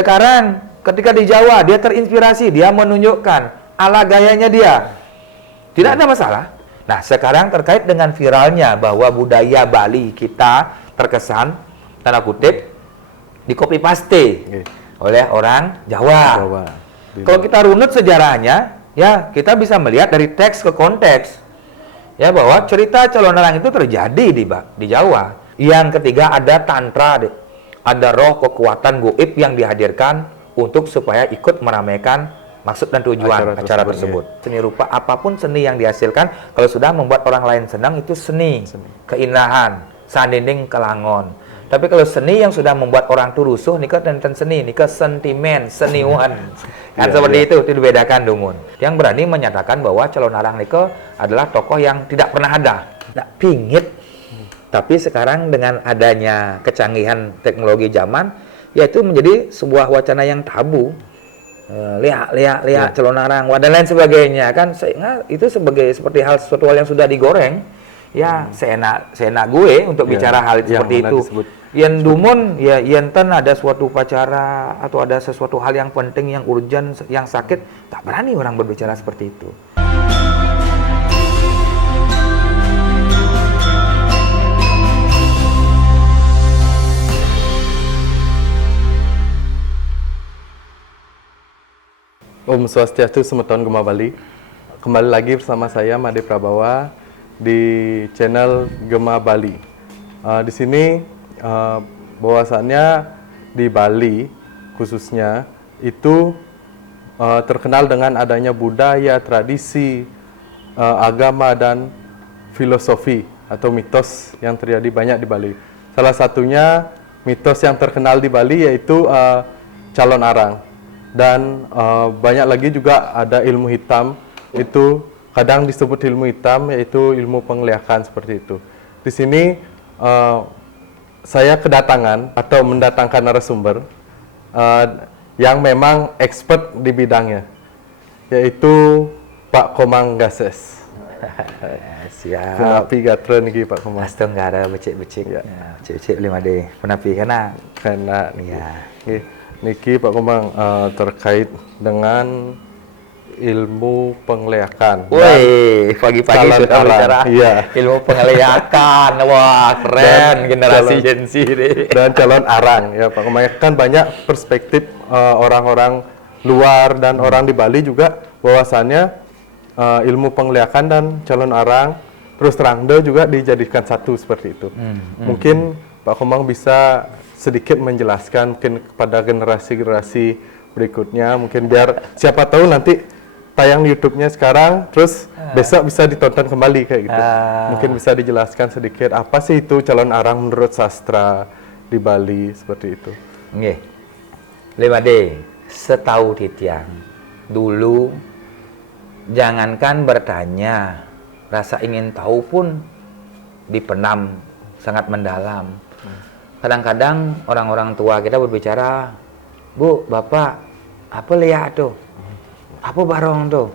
Sekarang ketika di Jawa dia terinspirasi, dia menunjukkan ala gayanya dia. Tidak ada masalah. Nah, sekarang terkait dengan viralnya bahwa budaya Bali kita terkesan tanda kutip di copy paste oleh orang Jawa. Kalau kita runut sejarahnya, ya kita bisa melihat dari teks ke konteks. Ya bahwa cerita calon orang itu terjadi di Jawa. Yang ketiga ada tantra, ada roh kekuatan goib yang dihadirkan untuk supaya ikut meramaikan maksud dan tujuan acara tersebut. Ya. Seni rupa apapun seni yang dihasilkan kalau sudah membuat orang lain senang itu seni. Keindahan, sandinding kelangon. Tapi kalau seni yang sudah membuat orang tuh rusuh, nika tentang seni, nika sentimen, seniwan. Kan seperti itu dibedakan Dungun. Yang berani menyatakan bahwa calon arang nika adalah tokoh yang tidak pernah ada. Tidak pingit. Tapi sekarang dengan adanya kecanggihan teknologi zaman, yaitu menjadi sebuah wacana yang tabu. Lihat calon arang, dan lain sebagainya. Kan sehingga itu seperti sesuatu hal yang sudah digoreng. Ya, seenak gue untuk bicara hal seperti itu. Yang dumun, ya yenten ada suatu upacara atau ada sesuatu hal yang penting, yang urgent, yang sakit, tak berani orang berbicara seperti itu. Om Swastiastu, Semeton Gema Bali. Kembali lagi bersama saya Made Prabawa di channel Gema Bali. Di sini bahwasannya di Bali khususnya itu terkenal dengan adanya budaya, tradisi, agama dan filosofi atau mitos yang terjadi banyak di Bali. Salah satunya mitos yang terkenal di Bali yaitu calon arang. Dan banyak lagi juga ada ilmu hitam, itu kadang disebut ilmu hitam, yaitu ilmu penglihatan seperti itu. Di sini saya kedatangan atau mendatangkan narasumber yang memang expert di bidangnya, yaitu Pak Komang Gases. Siap. Penapi gatra niki Pak Komang. Astong nggak ada becek-becek. Ya. Becek-becek 5D. Penapi kena. Ya. Niki Pak Komang terkait dengan ilmu penglihatan. Woi, pagi-pagi sudah bicara ilmu penglihatan. Wah, keren generasi Gen Z deh. Dan calon arang ya Pak Komang, kan banyak perspektif orang-orang luar dan orang di Bali juga bahwasannya ilmu penglihatan dan calon arang terus terang juga dijadikan satu seperti itu. Mungkin Pak Komang bisa sedikit menjelaskan mungkin kepada generasi-generasi berikutnya, mungkin biar siapa tahu nanti tayang YouTube-nya sekarang, terus besok bisa ditonton kembali kayak gitu. Mungkin bisa dijelaskan sedikit apa sih itu calon arang menurut sastra di Bali seperti itu. Nggih. 5D, setahu Titiang, dulu jangankan bertanya, rasa ingin tahu pun dipendam sangat mendalam. Kadang-kadang orang-orang tua kita berbicara, Bu, Bapak, apa lihat tuh? Apa barong tuh?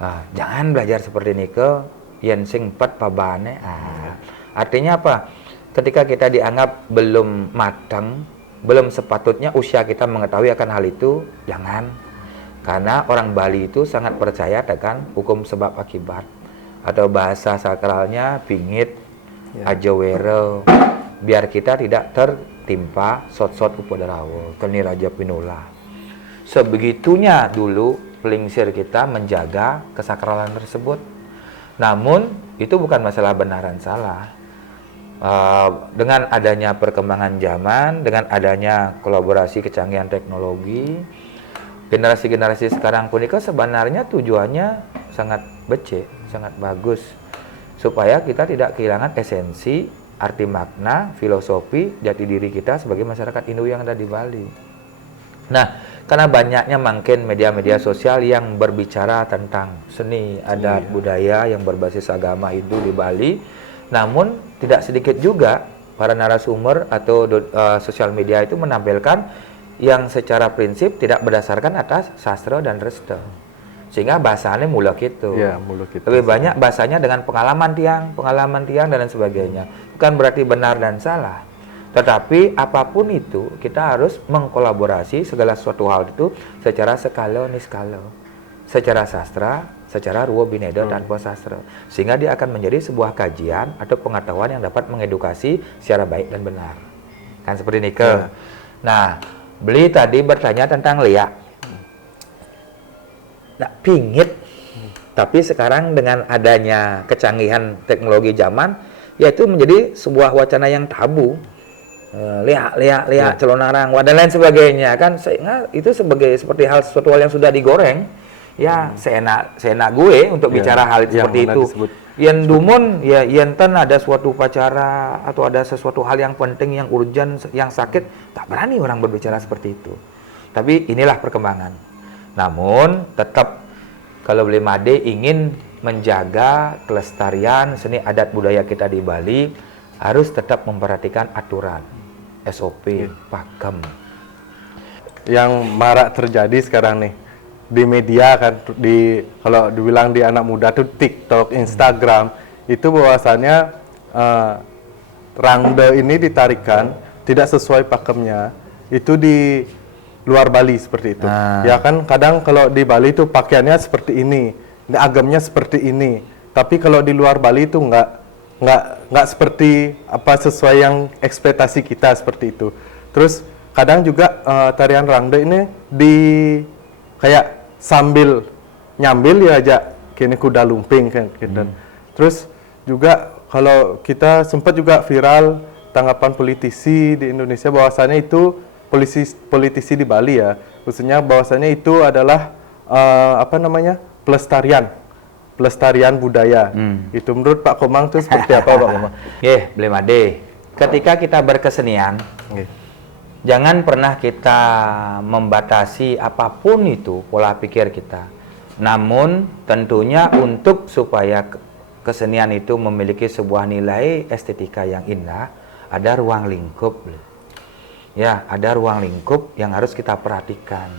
Nah, jangan belajar seperti ini ke yen sing pet pabane. Artinya apa? Ketika kita dianggap belum matang, belum sepatutnya usia kita mengetahui akan hal itu, jangan. Karena orang Bali itu sangat percaya dengan hukum sebab akibat. Atau bahasa sakralnya bingit, ajawero. Biar kita tidak tertimpa sot-sot upodarawo, keni raja pinula. Sebegitunya dulu pelingsir kita menjaga kesakralan tersebut. Namun itu bukan masalah benar dan salah. Dengan adanya perkembangan zaman, dengan adanya kolaborasi kecanggihan teknologi, generasi-generasi sekarang pun sebenarnya tujuannya sangat becek, sangat bagus, supaya kita tidak kehilangan esensi, arti makna, filosofi, jati diri kita sebagai masyarakat Indo yang ada di Bali. Nah, karena banyaknya makin media-media sosial yang berbicara tentang seni, adat, budaya yang berbasis agama Hindu di Bali, namun tidak sedikit juga para narasumber atau sosial media itu menampilkan yang secara prinsip tidak berdasarkan atas sastra dan resta. Sehingga bahasanya mulak itu. Lebih banyak bahasanya dengan pengalaman tiang dan lain sebagainya. Bukan berarti benar dan salah. Tetapi apapun itu kita harus mengkolaborasi segala sesuatu hal itu secara skala niskala, secara sastra, secara ruwa bineda tanpa sastra, sehingga dia akan menjadi sebuah kajian atau pengetahuan yang dapat mengedukasi secara baik dan benar. Kan seperti ini ke. Nah, beli tadi bertanya tentang liak. Nah, pingit. Tapi sekarang dengan adanya kecanggihan teknologi zaman, yaitu menjadi sebuah wacana yang tabu. Liak, calon arang, dan lain sebagainya kan, sehingga itu seperti sesuatu hal yang sudah digoreng. Ya, seenak gue untuk bicara hal seperti itu. Yen dumun, ya yenten ada suatu upacara atau ada sesuatu hal yang penting, yang urgent, yang sakit, tak berani orang berbicara seperti itu. Tapi inilah perkembangan. Namun tetap kalau Beli Made ingin menjaga kelestarian seni adat budaya kita di Bali, harus tetap memperhatikan aturan, SOP, pakem. Yang marak terjadi sekarang nih di media kan, kalau dibilang di anak muda tuh TikTok, Instagram, itu bahwasannya rangde ini ditarikan tidak sesuai pakemnya, itu di luar Bali seperti itu. Ya kan kadang kalau di Bali itu pakaiannya seperti ini, agamnya seperti ini. Tapi kalau di luar Bali itu nggak seperti apa sesuai yang ekspektasi kita seperti itu. Terus kadang juga tarian rangde ini kayak sambil nyambil ya aja kini kuda lumping kan gitu. Terus juga kalau kita sempat juga viral tanggapan politisi di Indonesia bahwasannya itu politisi di Bali ya, khususnya bahwasannya itu adalah pelestarian budaya. Itu menurut Pak Komang itu seperti apa Pak Komang? Beli Made, ketika kita berkesenian, jangan pernah kita membatasi apapun itu pola pikir kita. Namun tentunya untuk supaya kesenian itu memiliki sebuah nilai estetika yang indah, ada ruang lingkup. Ya, ada ruang lingkup yang harus kita perhatikan.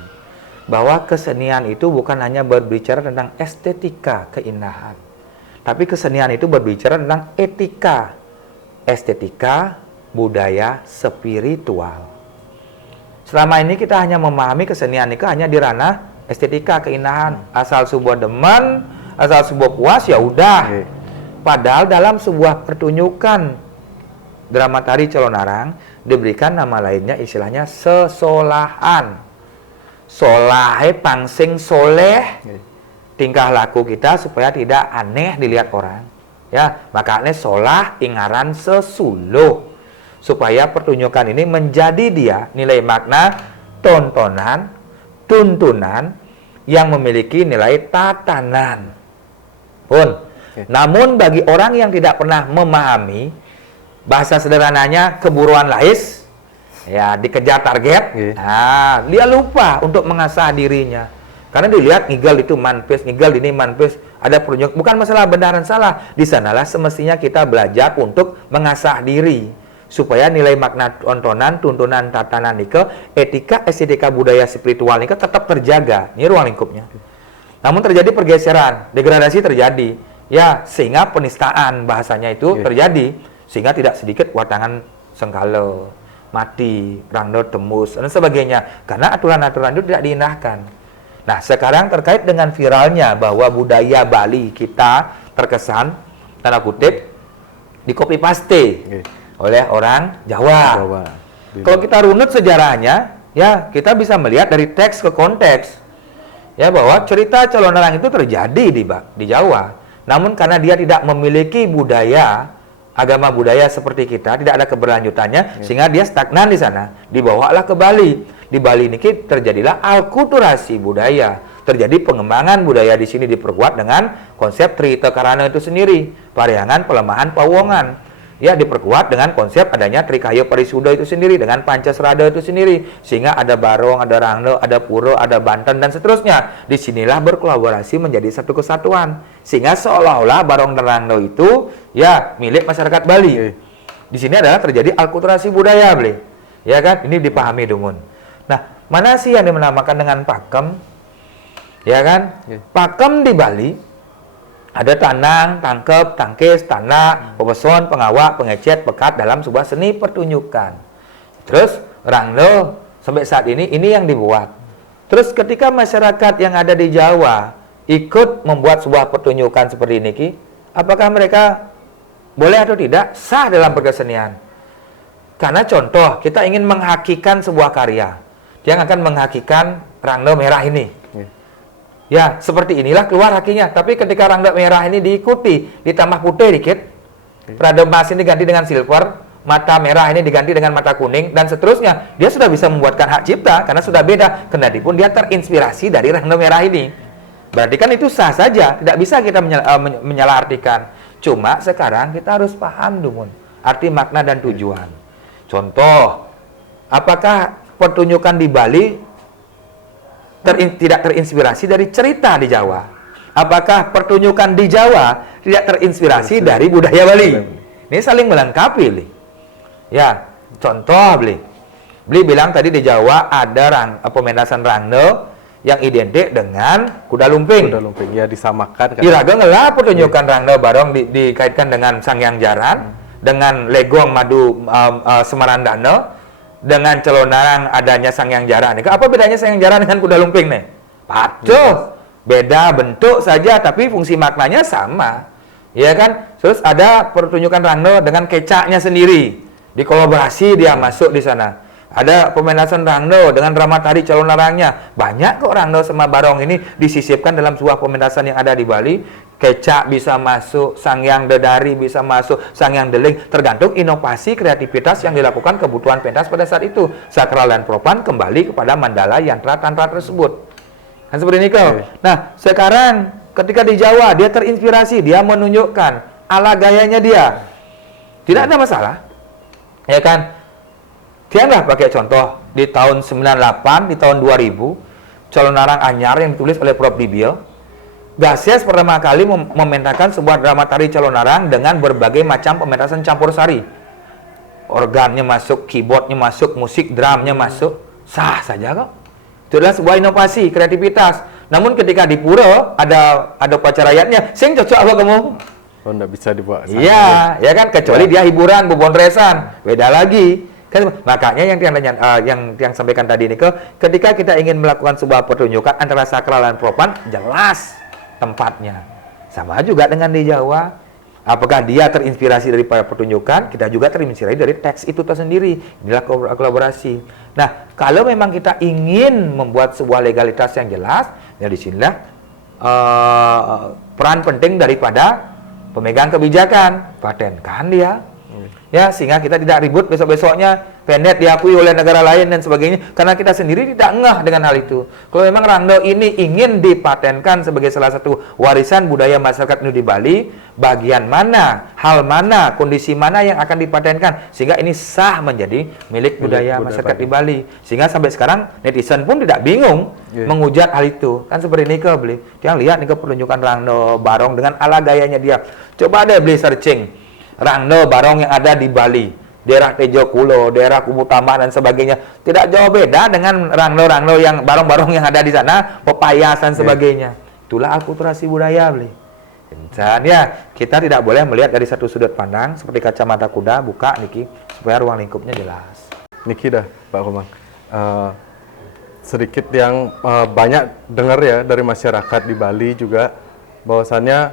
Bahwa kesenian itu bukan hanya berbicara tentang estetika keindahan, tapi kesenian itu berbicara tentang etika, estetika, budaya, spiritual. Selama ini kita hanya memahami kesenian itu hanya di ranah estetika keindahan, asal sebuah demen, asal sebuah puas ya udah. Padahal dalam sebuah pertunjukan drama tari Calon Arang diberikan nama lainnya, istilahnya sesolahan. Solahe pangsing soleh, tingkah laku kita supaya tidak aneh dilihat orang. Ya, makanya solah ingaran sesuluh, supaya pertunjukan ini menjadi dia nilai makna tontonan, tuntunan yang memiliki nilai tatanan. Namun bagi orang yang tidak pernah memahami, bahasa sederhananya keburuan lais, ya dikejar target, dia lupa untuk mengasah dirinya. Karena dilihat ngigal itu manpes, ngigal ini manpes, ada pertunjukan, bukan masalah benar dan salah. Di sanalah semestinya kita belajar untuk mengasah diri supaya nilai makna tontonan, tuntunan, tatanan nike, etika, estetika, budaya, spiritual nike tetap terjaga. Ini ruang lingkupnya. Namun terjadi pergeseran, degradasi terjadi, ya sehingga penistaan bahasanya itu terjadi, sehingga tidak sedikit watangan sengkala, mati, rangdo tembus, dan sebagainya. Karena aturan-aturan itu tidak diindahkan. Nah, sekarang terkait dengan viralnya bahwa budaya Bali kita terkesan, tanda kutip, di copy paste oleh orang Jawa. Kalau kita runut sejarahnya, ya kita bisa melihat dari teks ke konteks, ya bahwa cerita Calon Arang itu terjadi di Jawa. Namun karena dia tidak memiliki budaya, agama budaya seperti kita, tidak ada keberlanjutannya, sehingga dia stagnan di sana. Dibawalah ke Bali. Di Bali ini terjadilah alkulturasi budaya, terjadi pengembangan budaya di sini diperkuat dengan konsep Trita Karana itu sendiri, Pariangan, Pelemahan, Pawongan. Ya, diperkuat dengan konsep adanya Trikaya Parisuda itu sendiri, dengan Pancasrada itu sendiri, sehingga ada Barong, ada Rangno, ada Puro, ada Banten, dan seterusnya. Disinilah berkolaborasi menjadi satu kesatuan, sehingga seolah-olah Barong dan Rangno itu ya milik masyarakat Bali. Di sini adalah terjadi alkulturasi budaya, Bli. Ya kan? Ini dipahami Dungun. Nah, mana sih yang dinamakan dengan pakem? Ya kan? Pakem di Bali Ada tanang, tangkep, tangkis, tanak, pepeson, pengawak, pengecet, pekat dalam sebuah seni pertunjukan. Terus rangno sampai saat ini yang dibuat. Terus ketika masyarakat yang ada di Jawa ikut membuat sebuah pertunjukan seperti ini, Ki, apakah mereka boleh atau tidak sah dalam berkesenian? Karena contoh, kita ingin menghakikan sebuah karya yang akan menghakikan rangno merah ini. Ya, seperti inilah keluar hakinya. Tapi ketika rangda merah ini diikuti, ditambah putih dikit, prada emas ini diganti dengan silver, mata merah ini diganti dengan mata kuning, dan seterusnya, dia sudah bisa membuatkan hak cipta, karena sudah beda. Kendati pun dia terinspirasi dari rangda merah ini. Berarti kan itu sah saja, tidak bisa kita menyalahartikan. Cuma sekarang kita harus paham dulu arti makna dan tujuan. Contoh, apakah pertunjukan di Bali tidak terinspirasi dari cerita di Jawa? Apakah pertunjukan di Jawa tidak terinspirasi dari budaya Bali? Ini saling melengkapi, Li. Ya, contoh, Bli bilang tadi di Jawa ada pementasan rangno yang identik dengan kuda lumping. Kuda lumping, ya disamakan. Iraga ngelah pertunjukan rangno barong dikaitkan dengan Sangyang Jaran, dengan Legong Madu Semarandana, dengan celonarang adanya Sangyang Jaran. Apa bedanya Sangyang Jaran dengan kuda lumping nih? Pacuh, beda bentuk saja tapi fungsi maknanya sama. Ya kan? Terus ada pertunjukan rangno dengan kecaknya sendiri. Dikolaborasi dia masuk di sana. Ada pementasan rangno dengan drama tari celonarangnya. Banyak kok rangno sama barong ini disisipkan dalam sebuah pementasan yang ada di Bali. Kecak bisa masuk, Sangyang Dedari bisa masuk, Sangyang Deling, tergantung inovasi kreativitas yang dilakukan kebutuhan pentas pada saat itu. Sakral dan propan kembali kepada mandala yantra tantra tersebut. Kan seperti ini kau. Nah, sekarang ketika di Jawa dia terinspirasi, dia menunjukkan ala gayanya dia. Tidak ada masalah. Ya kan? Tianglah pakai contoh di tahun 98, di tahun 2000, Celonarang Anyar yang ditulis oleh Prof. Dibio. Gasias pertama kali mementakan sebuah drama tari celonarang dengan berbagai macam pementasan campur sari. Organnya masuk, keyboardnya masuk, musik drumnya masuk, sah saja kok. Itu adalah sebuah inovasi, kreativitas. Namun ketika di pura ada upacara rakyatnya, sing cocok apa kamu? Oh, enggak bisa dibawa. Iya, ya kan, kecuali dia hiburan, bubondresan, beda lagi. Kan, makanya yang sampaikan tadi ini ketika kita ingin melakukan sebuah pertunjukan antara sakral dan propan, jelas tempatnya. Sama juga dengan di Jawa. Apakah dia terinspirasi dari pertunjukan? Kita juga terinspirasi dari teks itu tersendiri. Inilah kolaborasi. Nah, kalau memang kita ingin membuat sebuah legalitas yang jelas, ya disinilah peran penting daripada pemegang kebijakan. Patenkan dia. Ya, sehingga kita tidak ribut besok-besoknya pendek diakui oleh negara lain dan sebagainya, karena kita sendiri tidak ngeh dengan hal itu. Kalau memang rangno ini ingin dipatenkan sebagai salah satu warisan budaya masyarakat Hindu di Bali, bagian mana, hal mana, kondisi mana yang akan dipatenkan sehingga ini sah menjadi milik budaya masyarakat di Bali. Sehingga sampai sekarang netizen pun tidak bingung menghujat hal itu. Kan seperti ini ke beli. Dia lihat nih ke pertunjukan rangno barong dengan ala gayanya dia. Coba deh beli searching rangno barong yang ada di Bali, daerah Tejo Kulo, daerah Kubu Tambah dan sebagainya, tidak jauh beda dengan rangno-rangno yang barong-barong yang ada di sana, pepayas dan sebagainya. Itulah akulturasi budaya, beli. Dan ya, kita tidak boleh melihat dari satu sudut pandang seperti kacamata kuda, buka niki supaya ruang lingkupnya jelas. Niki dah, Pak Komang. Sedikit yang banyak dengar ya dari masyarakat di Bali juga bahwasannya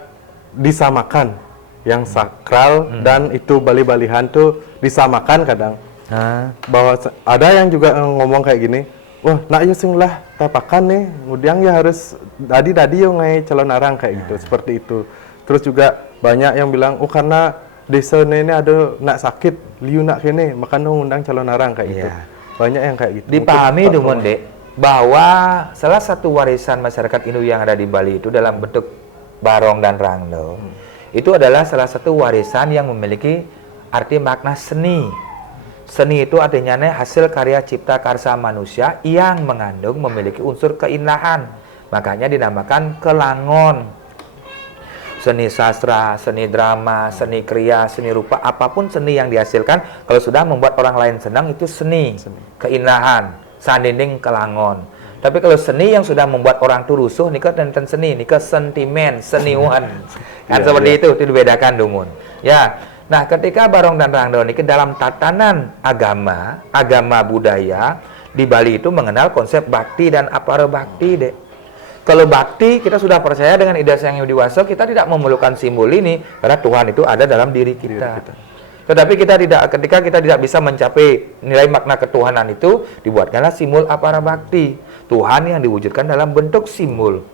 disamakan yang sakral dan itu Bali-Balihan tuh disamakan kadang. Bahwa ada yang juga ngomong kayak gini, wah nak yusung lah tapakan nih, kemudian ya harus dadi yang ngai celonarang kayak gitu, seperti itu. Terus juga banyak yang bilang, oh karena desa ini ada nak sakit, liu nak kene, makan undang celonarang kayak gitu. Banyak yang kayak gitu. Dipahami dong, Dek, bahwa salah satu warisan masyarakat Hindu yang ada di Bali itu dalam bentuk barong dan rangno. Itu adalah salah satu warisan yang memiliki arti makna seni. Seni itu artinya hasil karya cipta karsa manusia yang mengandung memiliki unsur keindahan. Makanya dinamakan kelangon. Seni sastra, seni drama, seni kriya, seni rupa, apapun seni yang dihasilkan, kalau sudah membuat orang lain senang itu seni. Keindahan, sandinding kelangon. Tapi kalau seni yang sudah membuat orang tuh rusuh, nika tentang seni, nika sentimen, seniwan. Kan seperti itu dibedakan dumun. Ya. Nah, ketika barong dan rangdo niki dalam tatanan agama budaya di Bali itu mengenal konsep bakti dan apara bakti, Dek. Kalau bakti kita sudah percaya dengan ida Sang Hyang Widi Wasa, kita tidak memerlukan simbol ini karena Tuhan itu ada dalam diri kita. Tetapi ketika kita tidak bisa mencapai nilai makna ketuhanan itu, dibuatkanlah simbol apara bakti. Tuhan yang diwujudkan dalam bentuk simbol.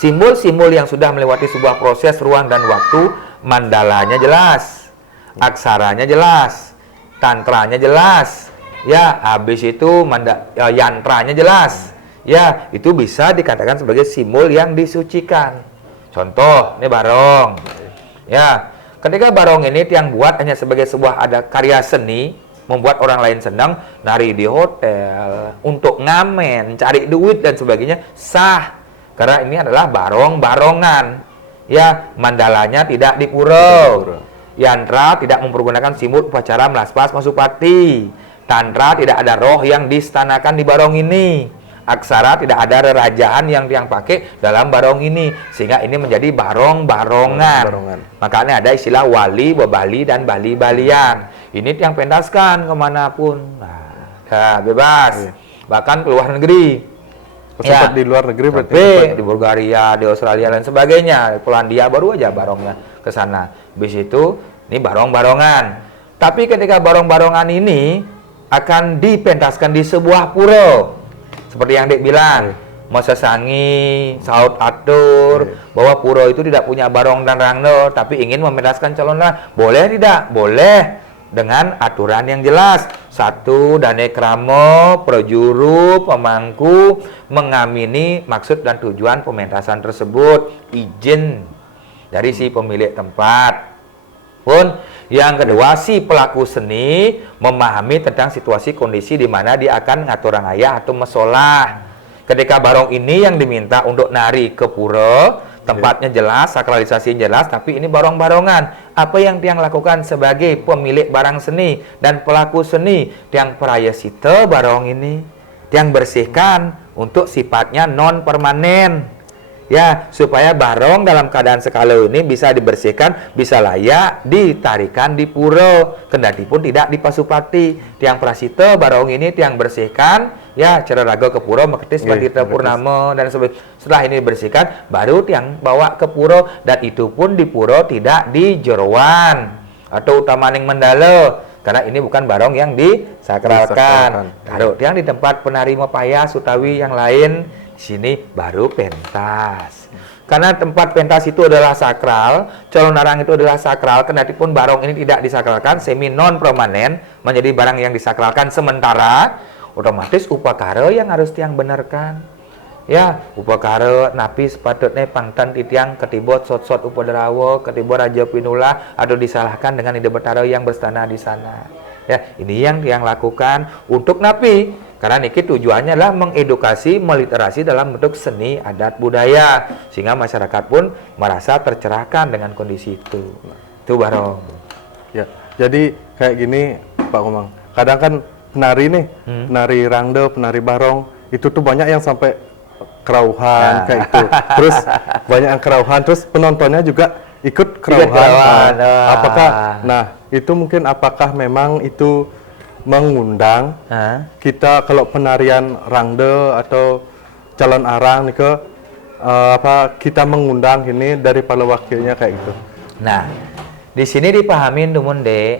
Simbol-simbol yang sudah melewati sebuah proses ruang dan waktu, mandalanya jelas, aksaranya jelas, tantranya jelas, ya habis itu yantranya jelas, ya itu bisa dikatakan sebagai simbol yang disucikan. Contoh, ini barong, ya ketika barong ini yang buat hanya sebagai sebuah ada karya seni, membuat orang lain senang, nari di hotel, untuk ngamen, cari duit dan sebagainya, sah. Karena ini adalah barong-barongan. Ya, mandalanya tidak dipura. Yantra tidak mempergunakan simbol upacara melaspas masupati. Tantra tidak ada roh yang distanakan di barong ini. Aksara tidak ada rerajahan yang pakai dalam barong ini. Sehingga ini menjadi barong-barongan. Makanya ada istilah wali, bebali, dan bali-balian. Ini yang pentaskan kemanapun. Nah, bebas. Bahkan ke luar negeri. Sempat di luar negeri berarti di Bulgaria, di Australia dan sebagainya. Di Polandia baru aja barongnya ke sana. Habis itu ini barong-barongan. Tapi ketika barong-barongan ini akan dipentaskan di sebuah pura. Seperti yang Dek bilang, Masa Sangi, Saud Atur, bahwa pura itu tidak punya barong dan rangdo, tapi ingin mementaskan calon lah. Boleh tidak? Boleh. Dengan aturan yang jelas. 1. Dane kramo, prajuru, pemangku mengamini maksud dan tujuan pementasan tersebut, izin dari si pemilik tempat. Pun yang kedua, si pelaku seni memahami tentang situasi kondisi di mana dia akan ngatur ayah atau mesolah. Ketika barong ini yang diminta untuk nari ke pura, tempatnya jelas, sakralisasi jelas, tapi ini barong-barongan. Apa yang tiang lakukan sebagai pemilik barang seni dan pelaku seni? Tiang prayasita barong ini, tiang bersihkan untuk sifatnya non permanen. Ya, supaya barong dalam keadaan sekala ini bisa dibersihkan, bisa layak ditarikan di pura, kendati pun tidak di pasupati. Tiang prasita barong ini tiang bersihkan, ya cara raga ke pura meketis batita purnama dan sebagainya. Setelah ini dibersihkan, baru tiang bawa ke pura, dan itu pun di pura tidak di jeroan atau utamaning mendala. Karena ini bukan barong yang disakralkan. Taruh tiang di tempat penari mapayas utawi yang lain. Sini baru pentas. Karena tempat pentas itu adalah sakral, calon arang itu adalah sakral, kendati pun barong ini tidak disakralkan, semi non permanen, menjadi barang yang disakralkan sementara, otomatis upakara yang harus tiang benarkan. Ya, upakara napi sepatutnya pangtan titiang ketibot sot-sot upadarawa, ketibot raja pinula, atau disalahkan dengan ide betara yang berstana di sana. Ya, ini yang tiang lakukan untuk napi. Karena niki tujuannya adalah mengedukasi, meliterasi dalam bentuk seni, adat, budaya. Sehingga masyarakat pun merasa tercerahkan dengan kondisi itu. Itu barong. Ya, jadi kayak gini Pak Komang. Kadang kan penari nih, penari rangda, penari barong, itu tuh banyak yang sampai kerauhan kayak itu. Terus banyak yang kerauhan, terus penontonnya juga ikut kerauhan. Nah, itu mungkin apakah memang itu mengundang kita kalau penarian rangda atau calon arang nih ke kita mengundang ini dari para wakilnya kayak gitu. Nah, di sini dipahamin dumun Dek.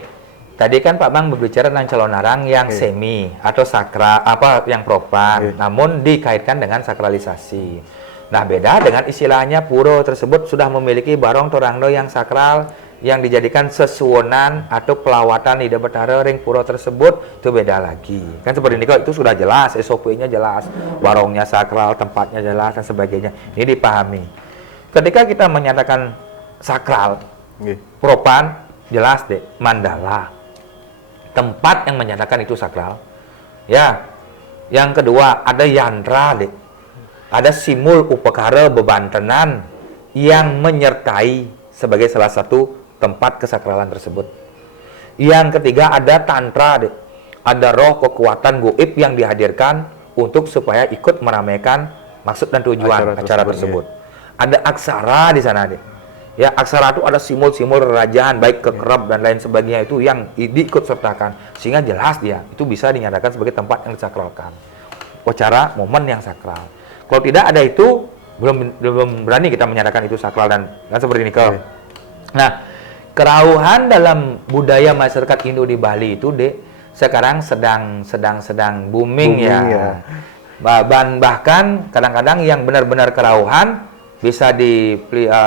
Tadi kan Pak Bang berbicara tentang calon arang yang semi atau sakral yang propan, namun dikaitkan dengan sakralisasi. Nah, beda dengan istilahnya pura tersebut sudah memiliki barong atau rangda yang sakral yang dijadikan sesuwonan atau pelawatan ide betara ring pura tersebut, itu beda lagi. Kan seperti ini itu sudah jelas, SOP-nya jelas, barongnya sakral, tempatnya jelas dan sebagainya. Ini dipahami. Ketika kita menyatakan sakral, propan jelas deh, mandala. Tempat yang menyatakan itu sakral. Ya. Yang kedua, ada yantra deh. Ada simbol upakara bebantenan yang menyertai sebagai salah satu tempat kesakralan tersebut. Yang ketiga ada tantra, ada roh kekuatan goib yang dihadirkan untuk supaya ikut meramaikan maksud dan tujuan acara tersebut. Ada aksara di sana, Dek. Ya, aksara itu ada simbol-simbol kerajaan, baik kekerab dan lain sebagainya itu yang diikut sertakan. Sehingga jelas dia, itu bisa dinyatakan sebagai tempat yang disakralkan. Acara, momen yang sakral. Kalau tidak ada itu, belum berani kita menyatakan itu sakral dan seperti ini. Nah, kerauhan dalam budaya masyarakat Indo di Bali itu, Dek, sekarang sedang booming ya. Bahkan kadang-kadang yang benar-benar kerauhan bisa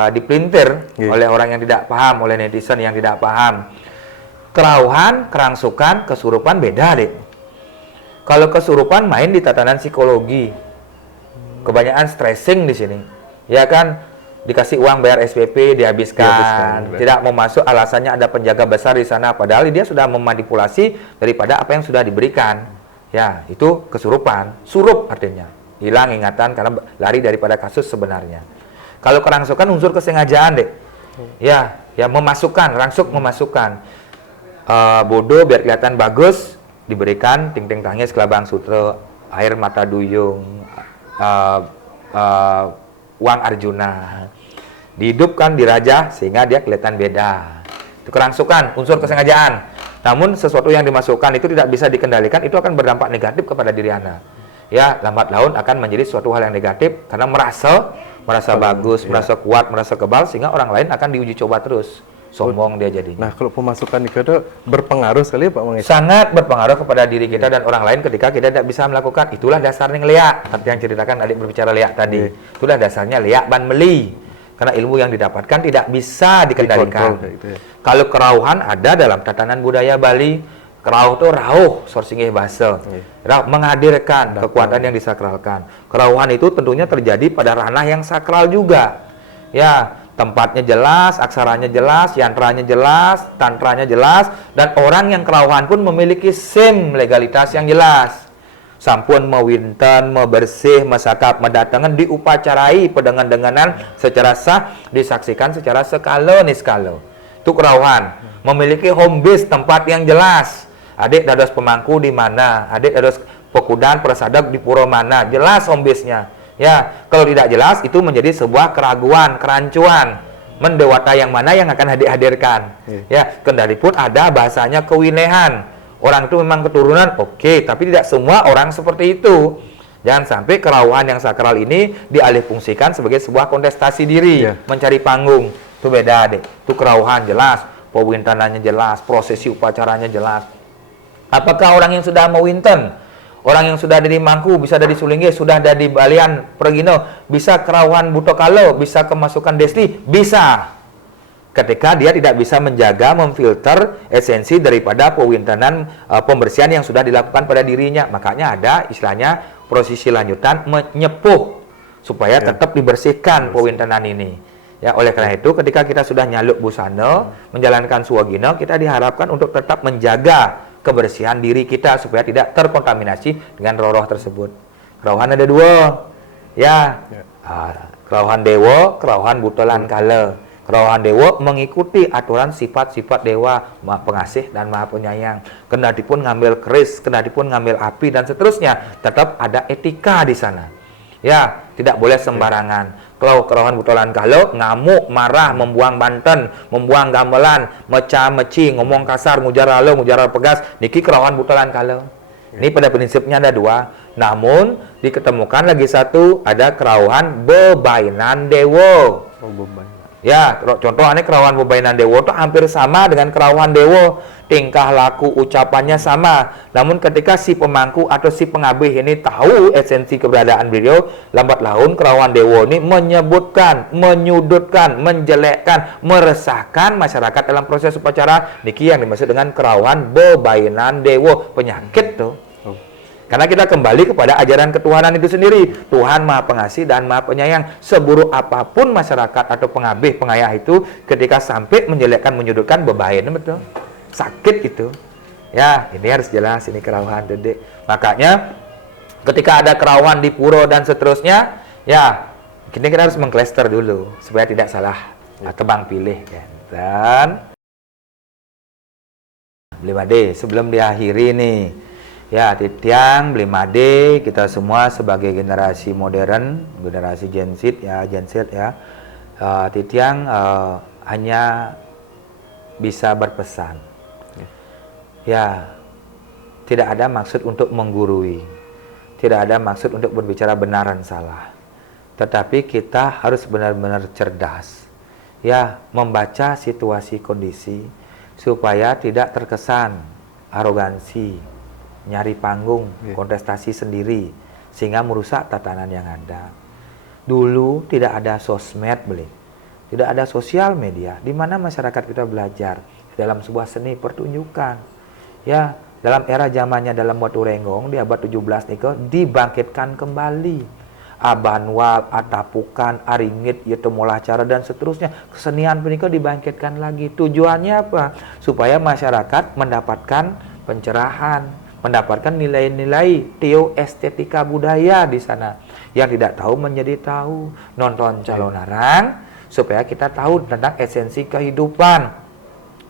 dipelintir oleh orang yang tidak paham, oleh netizen yang tidak paham. Kerauhan, kerangsukan, kesurupan beda, Dek. Kalau kesurupan main di tatanan psikologi. Kebanyakan stressing di sini. Ya kan, dikasih uang bayar SPP, dihabiskan. Tidak mau masuk, alasannya ada penjaga besar di sana. Padahal dia sudah memanipulasi daripada apa yang sudah diberikan. Ya, itu kesurupan. Surup artinya. Hilang ingatan karena lari daripada kasus sebenarnya. Kalau kerangsukan unsur kesengajaan, Dek. Ya, memasukkan, rangsuk memasukkan. Bodoh biar kelihatan bagus, diberikan ting-ting tangis, kelabang sutra, air mata duyung, uang Arjuna. Dihidupkan, dirajah sehingga dia kelihatan beda. Itu kerangsukan, unsur kesengajaan. Namun sesuatu yang dimasukkan itu tidak bisa dikendalikan, itu akan berdampak negatif kepada diri Anda. Ya, lambat laun akan menjadi suatu hal yang negatif karena merasa bagus, merasa kuat, merasa kebal, sehingga orang lain akan diuji coba terus. Sombong dia jadinya. Nah, kalau pemasukan itu berpengaruh sekali ya Pak Mang? Sangat berpengaruh kepada diri kita dan orang lain ketika kita tidak bisa melakukan. Itulah dasarnya ngeliak. Seperti yang ceritakan adik berbicara liak tadi. Itulah dasarnya liak ban meli. Karena ilmu yang didapatkan tidak bisa dikendalikan. Kalau kerauhan ada dalam tatanan budaya Bali. Kerauh itu rauh, sorsingih bahasa. Rauh menghadirkan kekuatan yang disakralkan. Kerauhan itu tentunya terjadi pada ranah yang sakral juga. Ya, tempatnya jelas, aksaranya jelas, yantranya jelas, tantranya jelas, dan orang yang kerauhan pun memiliki SIM legalitas yang jelas. Sampun mewinten, mebersih, mesakap, mendatangan, diupacarai pedengan-denganan secara sah, disaksikan secara skala niskala. Itu kerauhan. Memiliki home base, tempat yang jelas. Adik dados pemangku di mana, adik dados pekudan prasadak di pura mana, jelas home base-nya. Ya, kalau tidak jelas itu menjadi sebuah keraguan, kerancuan. Mendewata yang mana yang akan hadirkan. Ya, kendali pun ada bahasanya kewinehan. Orang itu memang keturunan, oke, tapi tidak semua orang seperti itu. Jangan sampai kerauhan yang sakral ini dialihfungsikan sebagai sebuah kontestasi diri, mencari panggung. Itu beda, Dek. Itu kerauhan jelas, pewintanannya jelas, prosesi upacaranya jelas. Apakah orang yang sudah mewinten, orang yang sudah dari Mangku, bisa dari Sulingge, sudah dari Balian, Pergino, bisa kerauhan Butokalo, bisa kemasukan Desli, bisa. Ketika dia tidak bisa menjaga, memfilter esensi daripada pewintenan pembersihan yang sudah dilakukan pada dirinya. Makanya ada istilahnya prosesi lanjutan menyepuh supaya tetap dibersihkan pewintenan ini. Ya, oleh karena itu ketika kita sudah nyaluk busana, menjalankan suwagina, kita diharapkan untuk tetap menjaga kebersihan diri kita supaya tidak terkontaminasi dengan roh-roh tersebut. Kerauhan ada dua, ya. Kerauhan dewa, kerauhan butolan kala. Kerauhan dewa mengikuti aturan sifat-sifat dewa, Maha Pengasih dan Maha Penyayang. Kendatipun ngambil keris, kendatipun ngambil api dan seterusnya, tetap ada etika di sana. Ya, tidak boleh sembarangan. Kalau kerauhan butolan kalau ngamuk, marah, membuang banten, membuang gamelan, mecah-meci, ngomong kasar, ngujar halo, ngujar pegas, niki kerauhan butolan kalau. Ini pada prinsipnya ada dua. Namun diketemukan lagi satu, ada kerauhan bebainan dewo. Ya, contohnya kerauhan bebainan dewo itu hampir sama dengan kerauhan dewo. Tingkah laku ucapannya sama. Namun ketika si pemangku atau si pengabih ini tahu esensi keberadaan beliau, lambat laun kerauhan dewo ini menyebutkan, menyudutkan, menjelekkan, meresahkan masyarakat dalam proses upacara. Niki yang dimaksud dengan kerauhan bebainan dewo, penyakit tuh. Karena kita kembali kepada ajaran ketuhanan itu sendiri. Tuhan Maha Pengasih dan Maha Penyayang. Seburuk apapun masyarakat atau pengabih, pengayah itu, ketika sampai menjelekkan, menyudutkan, bebain, betul. Sakit itu. Ya, ini harus jelas, ini kerauhan, Dedek. Makanya, ketika ada kerauhan di pura dan seterusnya, ya, kita harus mengklaster dulu, supaya tidak salah tebang pilih. Ya. Dan, sebelum diakhiri nih, Ya, Titiang, Blimade, kita semua sebagai generasi modern, generasi Gen Z ya, Titiang hanya bisa berpesan. Ya, tidak ada maksud untuk menggurui, tidak ada maksud untuk berbicara benaran salah. Tetapi kita harus benar-benar cerdas, ya, membaca situasi kondisi supaya tidak terkesan arogansi, nyari panggung, kontestasi sendiri, sehingga merusak tatanan yang ada. Dulu tidak ada sosmed, tidak ada sosial media, di mana masyarakat kita belajar dalam sebuah seni pertunjukan. Ya, dalam era zamannya dalam Watu Renggong di abad 17 niko dibangkitkan kembali. Abanwal, Atapukan, Aringit, Yetemolah Cara dan seterusnya. Kesenian penikah dibangkitkan lagi. Tujuannya apa? Supaya masyarakat mendapatkan pencerahan, mendapatkan nilai-nilai teoestetika budaya di sana. Yang tidak tahu menjadi tahu. Nonton Calon Arang supaya kita tahu tentang esensi kehidupan.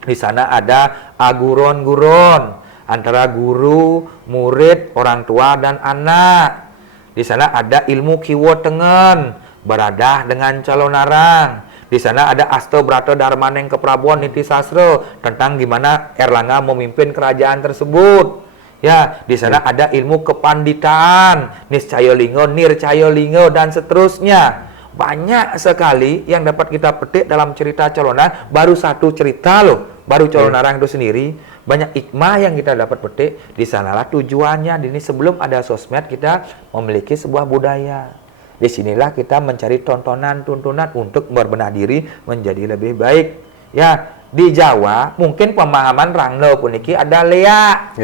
Di sana ada aguron-guron antara guru, murid, orang tua dan anak. Di sana ada ilmu kiwo tengen, beradah dengan Calon Arang. Di sana ada Asto Brato Darmaneng Keprabuan Niti Sasro tentang gimana Erlangga memimpin kerajaan tersebut. Ya, di sana ada ilmu kepanditaan, Niscayolingo, Nircayolingo dan seterusnya. Banyak sekali yang dapat kita petik dalam cerita Calon Arang. Baru satu cerita loh, baru Calon Arang itu sendiri. Banyak hikmah yang kita dapat petik. Di sanalah tujuannya. Ini sebelum ada sosmed kita memiliki sebuah budaya. Di sinilah kita mencari tontonan-tontonan untuk berbenah diri menjadi lebih baik. Ya, di Jawa mungkin pemahaman Rangno puniki ada lea.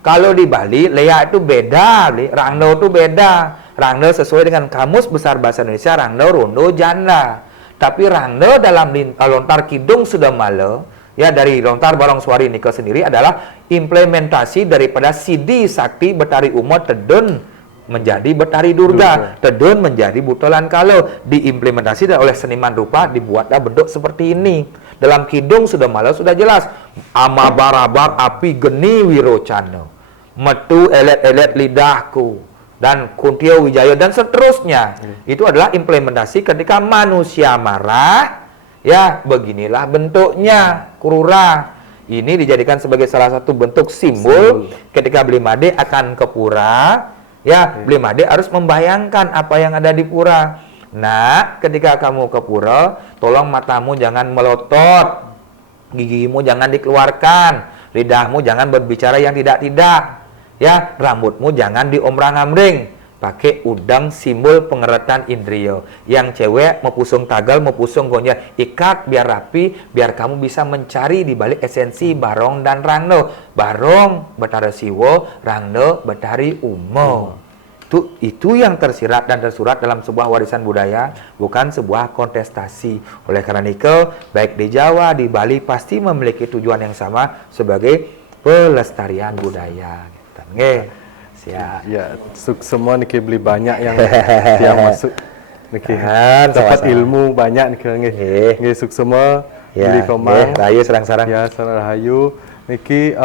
Kalau di Bali lea itu beda, Rangno itu beda. Rangno sesuai dengan Kamus Besar Bahasa Indonesia, Rangno Rondo Janda. Tapi Rangno dalam lontar kidung sudah malo, ya dari lontar Barong Suari Niko sendiri adalah implementasi daripada Sidi Sakti Betari Umo Tedun menjadi Betari Durga, Tedun menjadi Butolan Kalau. Diimplementasi oleh seniman rupa, dibuatlah bentuk seperti ini. Dalam kidung sudah malo sudah jelas. Ama barabar api geni wirocano, metu elet-elet lidahku, dan Kuntio Wijaya dan seterusnya. Itu adalah implementasi ketika manusia marah. Ya, beginilah bentuknya Kurura. Ini dijadikan sebagai salah satu bentuk simbol ketika Blimade akan ke pura. Ya, Blimade harus membayangkan apa yang ada di pura. Nah, ketika kamu ke pura, tolong matamu jangan melotot, gigimu jangan dikeluarkan, lidahmu jangan berbicara yang tidak-tidak. Ya, rambutmu jangan diomrang-amring. Pakai udang simbol pengeratan indrio. Yang cewek mau pusung tagal, mau pusung gonjal. Ikat biar rapi, biar kamu bisa mencari di balik esensi Barong dan Rangno. Barong Betara Siwo, Rangno Betari Umo. Itu yang tersirat dan tersurat dalam sebuah warisan budaya, bukan sebuah kontestasi. Oleh karena itu, baik di Jawa, di Bali pasti memiliki tujuan yang sama sebagai pelestarian budaya. Siap. Ya, semua niki beli banyak yang masuk niki. Dapat ilmu banyak niki nggih. Suk semua beli komang. Rahayu sarang-sarang. Ya, sarang rahayu. Niki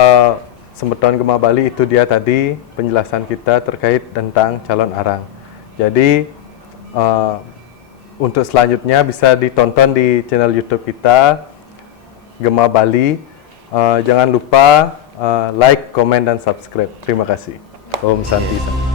Sembeton Gema Bali itu dia tadi penjelasan kita terkait tentang Calon Arang. Jadi untuk selanjutnya bisa ditonton di channel YouTube kita Gema Bali. Jangan lupa like, komen, dan subscribe. Terima kasih. Om Santi.